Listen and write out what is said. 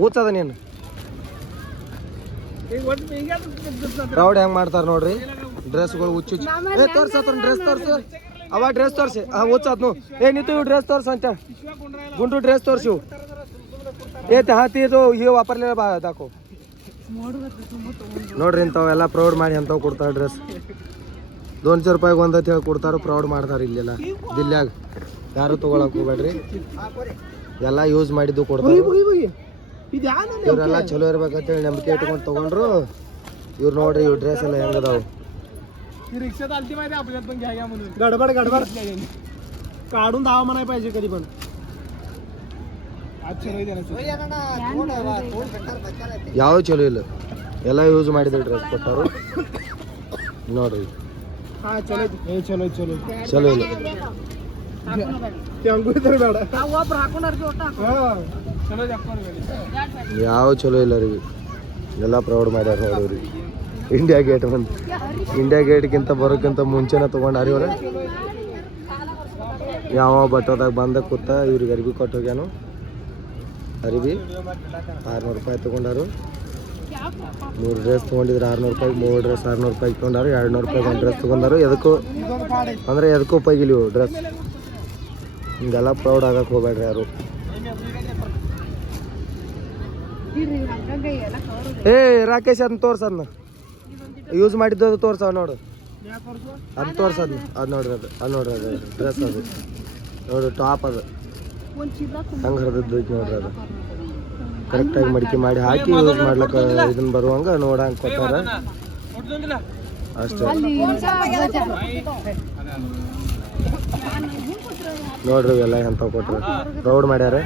ಊಚದ ನೀನು? ಪ್ರೌಡ್ ಹೆಂಗ್ ಮಾಡ್ತಾರ ನೋಡ್ರಿ? ಡ್ರೆಸ್ಗಳು ಹುಚ್ಚು. ಏ ತೋರ್ಸ ಡ್ರೆಸ್ ತೋರ್ಸು. ಅವ ಡ್ರೆಸ್ ತೋರ್ಸಿ. ಆ ಹುಚ್ಚತ್ ನೋ ಏ ನಿಂತು ಡ್ರೆಸ್ ತೋರ್ಸು ಅಂತ. ಗುಂಡು ಡ್ರೆಸ್ ತೋರ್ಸಿ. ಏ ತ- ಹಾತಿ ಇದು ಇವು ವಾಪರ್ಲಿಲ್ಲ ಬಾ ದಾಕು ನೋಡ್ರಿ ಇಂಥವೆಲ್ಲ ಪ್ರೌಡ್ ಮಾಡಿ ಅಂಥವು ಕೊಡ್ತಾರ ಡ್ರೆಸ್. ದೋನ್ಶೆ ರೂಪಾಯಿಗೆ ಒಂದತ್ತು ಹೇಳಿ ಕೊಡ್ತಾರ ಪ್ರೌಡ್ ಮಾಡ್ತಾರ ಇಲ್ಲೆಲ್ಲ. ದಿಲ್ಯಾಗ. ಯಾರು ತಗೊಳಕ್ ಹೋಗ್ಬೇಡ್ರಿ. ಎಲ್ಲ ಯೂಸ್ ಮಾಡಿದ್ದು ಕೊಡ್ತಾರ. ಇವ್ರೆಲ್ಲ ಚಲೋ ಇರ್ಬೇಕಂತೇಳಿ ನಂಬಿಕೆ ಇಟ್ಕೊಂಡು ತಗೊಂಡ್ರು ಇವ್ರು ನೋಡ್ರಿ ಇವ್ ಡ್ರೆಸ್ ಎಲ್ಲ ಹೆಂಗದಾವು रिक्षात आलती माहिती आपल्यात पण घ्या घ्या म्हणून गडबड गडबड काढून धावा म्हणाय पाहिजे कधी पण आज चलो ಯಾವ ಚಲೋ ಇಲ್ಲ ಎಲ್ಲ ಯೂಸ್ ಮಾಡಿದ ಡ್ರೆಸ್ ಕೊಟ್ಟಾರು ನೋಡ್ರಿ हा चलो ए चलो चलो ಚಲೋ ಇಲ್ಲ ಯಾವ ಚಲೋ ಇಲ್ಲ ರೀ ಎಲ್ಲ ಪ್ರೌಡ್ ಮಾಡ್ಯಾರ ನೋಡ್ರಿ ಇಂಡಿಯಾ ಗೇಟ್ ಬಂದು. ಇಂಡಿಯಾ ಗೇಟ್ಗಿಂತ ಬರೋಕ್ಕಿಂತ ಮುಂಚೆನ ತೊಗೊಂಡಾರಿ ಇವ್ರ ಯಾವ ಬಟ್ಟೋದಾಗ ಬಂದ ಕೂತ ಇವ್ರಿಗೆ ಅರಿವಿ ಕೊಟ್ಟು ಹೋಗ್ಯಾನು. ಅರಿವಿ. ಆರುನೂರು ರೂಪಾಯಿ ತೊಗೊಂಡಾರು. ಮೂರು ಡ್ರೆಸ್ ತೊಗೊಂಡಿದ್ರು ಆರ್ನೂರು ರೂಪಾಯಿ ಮೂರು ಡ್ರೆಸ್ ಆರ್ನೂರು ರೂಪಾಯಿ ತೊಗೊಂಡಾರು ಎರಡು ನೂರು ರೂಪಾಯಿ ಒಂದು ಡ್ರೆಸ್ ತೊಗೊಂಡಾರು. ಎದಕ್ಕೂ ಅಂದರೆ ಎದಕ್ಕೂ ಉಪಯೋಗಿಲ್ಲ ಇವು ಡ್ರೆಸ್ ಹಿಂಗೆಲ್ಲ ಪ್ರೌಡ್ ಆಗಕ್ಕೆ ಹೋಗ್ಬೇಡ್ರಿ ಯಾರು. ಏ, ರಾಕೇಶ್ ಅದನ್ನ ತೋರ್ಸದ್ನ ಯೂಸ್ ಮಾಡಿದ್ದು ತೋರ್ಸವ ನೋಡು. ಅದು ತೋರ್ಸದ್ನ ಅದು ನೋಡ್ರಿ ಅದು ಅದು ನೋಡ್ರಿ ಅದು ಡ್ರೆಸ್ ಅದು. ನೋಡು ಟಾಪ್ ಅದು. ಹಂಗೆ ಹರಿದದ್ದು ಐತಿ ನೋಡ್ರಿ ಅದು. ಕರೆಕ್ಟಾಗಿ ಮಡಿಕೆ ಮಾಡಿ ಹಾಕಿ ಯೂಸ್ ಮಾಡ್ಲಕ್ಕ ಇದನ್ನ ಬರುವಂಗ ನೋಡಂಗೆ ಕೊಟ್ಟಾರ. ಅಷ್ಟೇ. ನೋಡ್ರಿ ಎಲ್ಲ ಎಂತ ಕೊಟ್ರು. ಪ್ರೌಡ್ ಮಾಡ್ಯಾರ.